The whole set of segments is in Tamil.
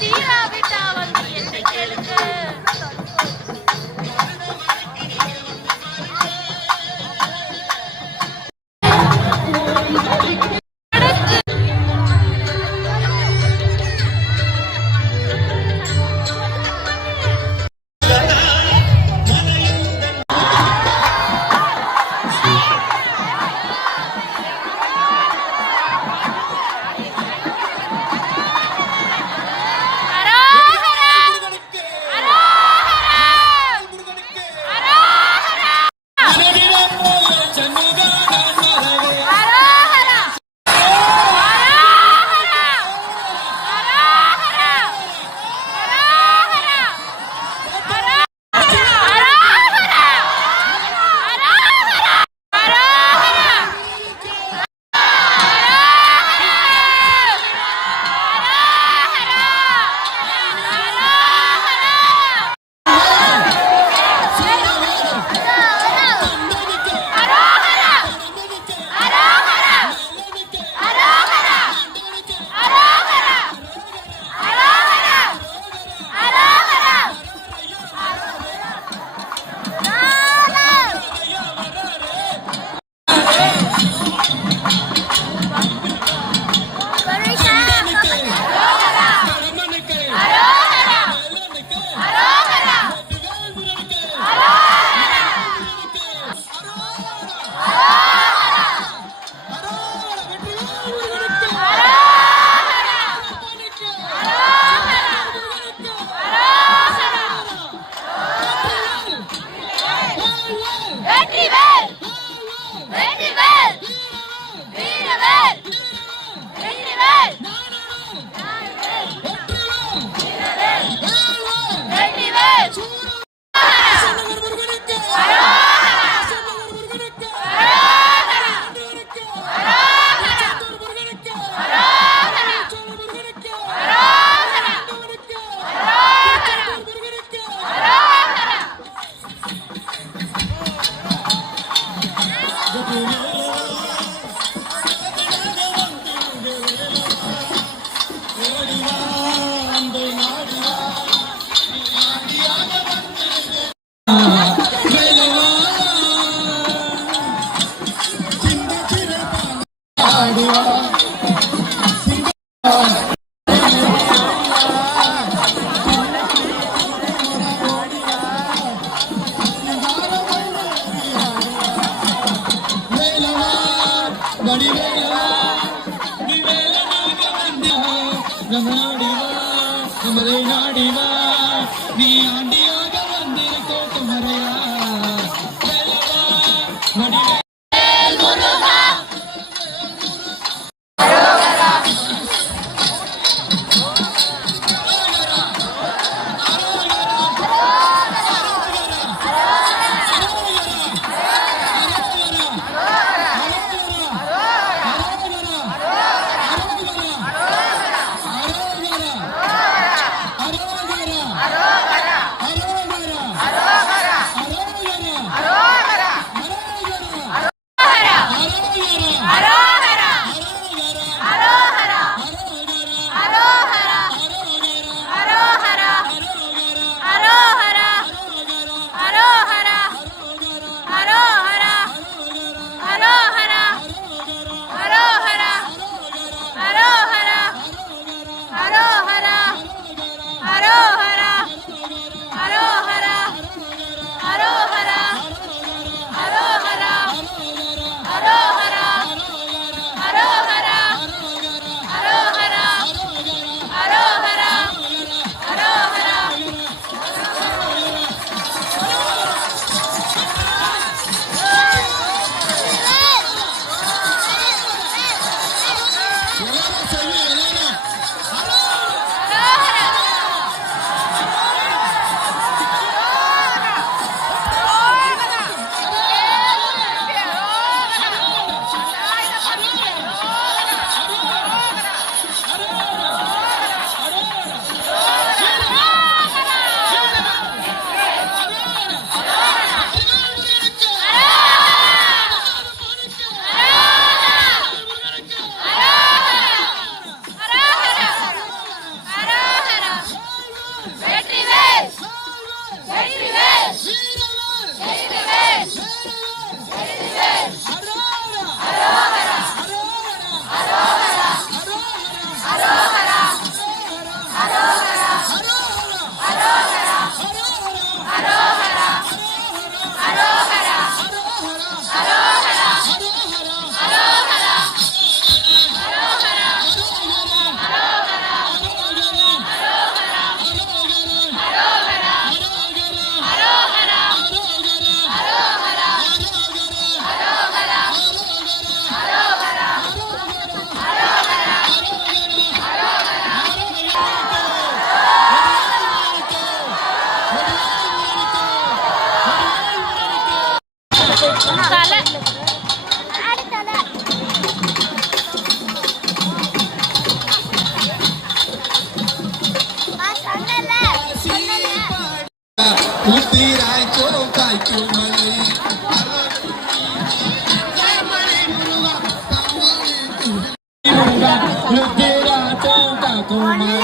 தீராவிட்டா வந்து என்னை கேளுங்க. தீராய்ச்சோ காய்ச்சோ மலை மலை முருகா தம்மாளி முருகா தீராய்ச்சோ காய்ச்சோ மலை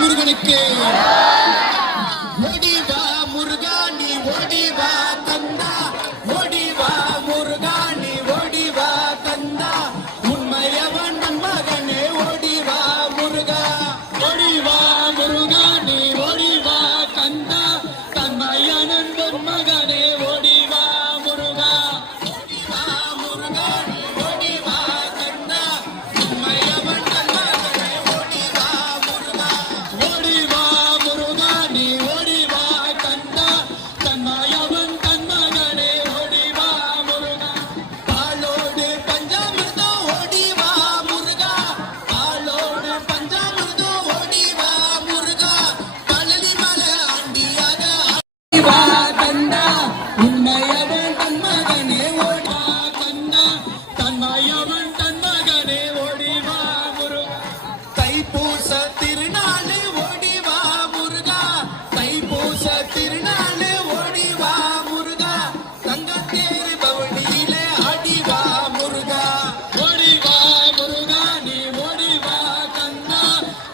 முருகனுக்கு ஓடிவா முருகா நீ ஓடிவா கந்தா ஓடிவா முருகா நீ ஓடிவா கந்தா உண்மையவன் மகனே ஓடிவா முருகா ஓடிவா முருகா நீ ஓடிவா கந்தா தன்மையனன் மகனே ஓடிவா முருகா ஓடிவா முருகா நீ ஓடிவா கந்தா உண்மையவன் மகனே ஓடிவா முருகா ஓடிவா முருகா நீ ஓடிவா கந்தா தன்மையவன் மகனே ஓடிவா முருகா பாலோடு பஞ்சாமிர்தம் ஓடிவா முருகா பாலோடு பஞ்சாமிர்தம் ஓடிவா முருகா பழனி மலை ஆண்டியாக ஓடிவா கந்தா உண்மையவன் மகனே ஓடிவா கந்தா தன்மையவன் மகனே ஓடிவா முருகா தைப்பூச திருநாளு ஓடிவா முருகா தைப்பூச திருநாளு ஓடிவா முருகா தங்கத்தேரு பவனியிலே ஆடிவா முருகா ஓடிவா முருகா நீ ஓடிவா கந்தா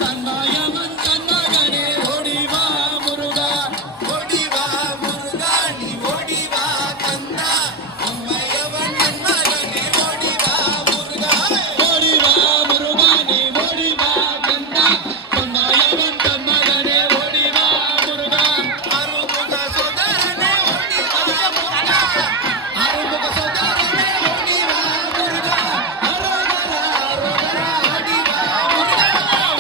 தன்மாயவன் மகனே ஓடிவா முருகா ஓடிவா முருகா நீ ஓடிவா கந்தா அம்மையவன் மகனே ஓடிவா முருகா ஓடிவா முருகா நீ ஓடிவா கந்தா தன்மாயவன் மகனே ஓடிவா முருகா அருமுக சோதரனே ஓடிவா முருகா அருமுக சோதரனே ஓடிவா முருகா அரோகரா அரோகரா ஓடிவா முருகா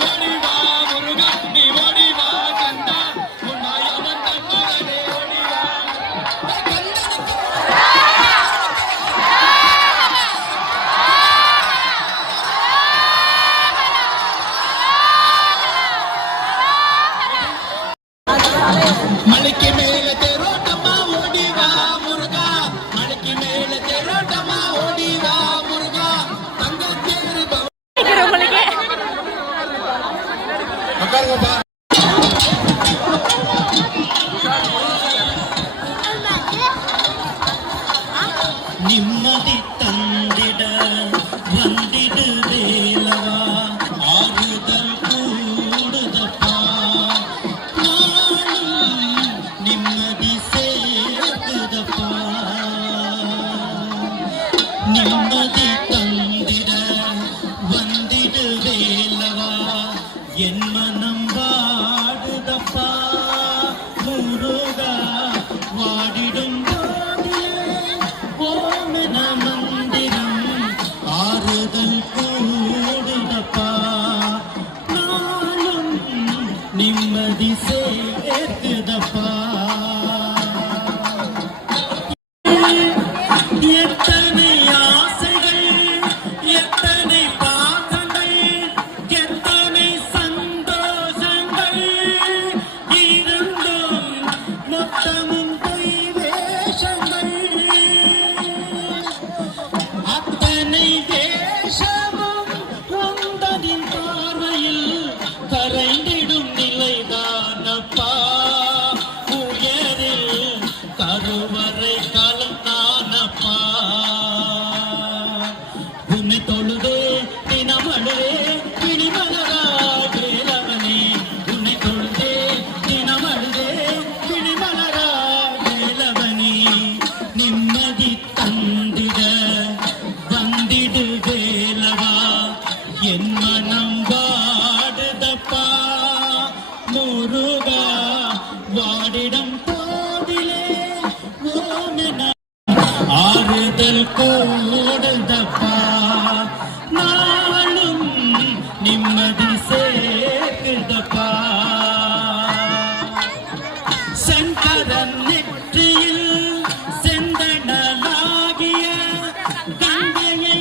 ஓடிவா முருகா நீ ஓடிவா கந்தா உண்மையவன் மகனே ஓடிவா கந்தனுக்கு மலைக்கு மேல தேரோட்டமா ஓடிவா முருகா மலைக்கு மேல தேரோட்டமா ஓடிவா முருகா தங்கத்தேரு உட்காருங்கப்பா நிம்மதி தந்திட வந்திடு வேலவா ஆறுதல் கூடுதப்பா நாளும் நிம்மதி சேர்க்குதப்பா நிம்மதி தந்திட வந்திடு வேலவா என் மனம் வாடுதப்பா முருகா வாடிடும் போதிலே ஓமென மந்திரம் ஆறுதல் கூடுதப்பா நாளும் நிம்மதி சேர்க்குதப்பா எத்தனை ஆசைகள் எத்தனை பாசங்கள் எத்தனை சந்தோஷங்கள் இருந்தும் மொத்தமும் பொய் வேஷங்கள் அத்தனை வேஷமும் உந்தனின் பார்வையில் கரைந்திடும் நிலைதானப்பா உயரில் கருவறை காலம் தானப்பா உன்னை தொழுதே தினமழுவே கிணிமலராய் வேலவனே உன்னை தொழுதே தினமழுதே கிணிமலராய் வேலவனே நிம்மதி தந்திட வந்திடு வேலவா என் மனம் வாடுதப்பா முருகா வாடிடம் போதிலே ஓமென ஆறுதல் கூடுதப்பா நாளும் நிம்மதி சேர்க்குதப்பா சங்கரன் நெற்றியில் செந்தனலாகிய கங்கையை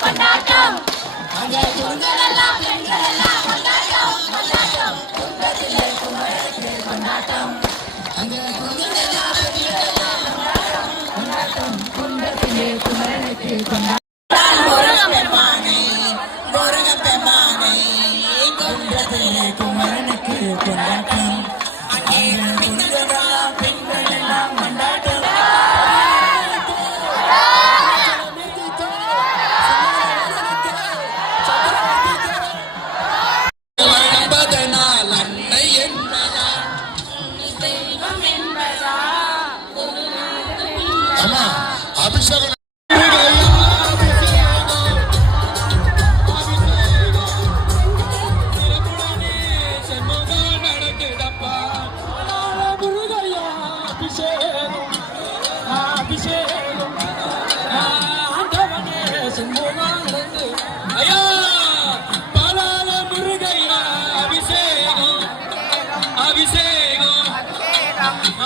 கொண்டாட்டம் அங்க குழந்தைகளெல்லாம் பெண்களெல்லாம் கொண்டாட்டம் கொண்டாட்டம் கொண்டாட்டம் அங்க குழந்தைகளெல்லாம் முருகப்பெருமானை குன்றத்திலே குமரனுக்கு கொண்டாட்டம் அங்கே குழந்தைகளெல்லாம் பெண்கள் எல்லாம் கொண்டாட்டம் வளர்ப்பதனால் அன்னை என்பதால் தெய்வம் என்பதா ஆமா அபிஷேகம்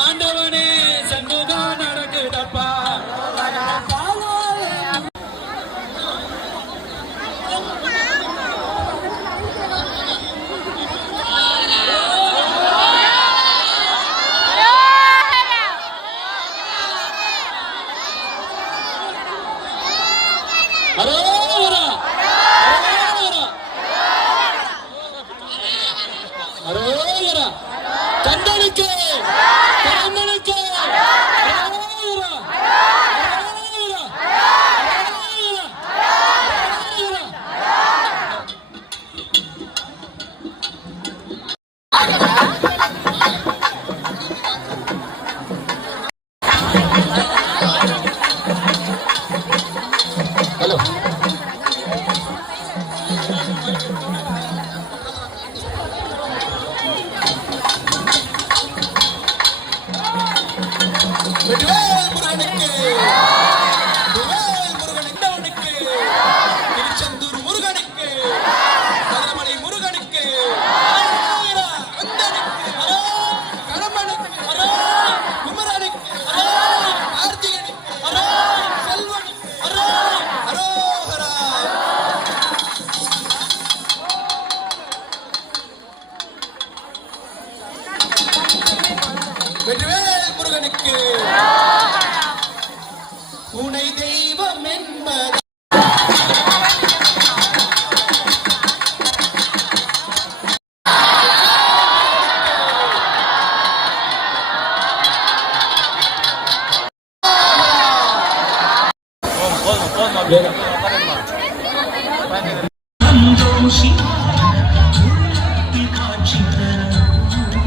ஆண்டவனே சண்முகம் நடக்குதப்பா அரோரா அரோரா அரோரா கந்தனுக்கு கந்தனுக்கு அரோரா அரோரா அரோரா ஹலோ திருச்செந்தூர் முருகனுக்கு மதுரமலை முருகனுக்கு கடம்பனுக்கு குமரனுக்கு கார்த்திகனுக்கு செல்வனுக்கு அரோஹரா வெற்றிவேல் முருகனுக்கு துணை தெய்வம் என்பது சந்தோஷி காட்சி பிரச்சனை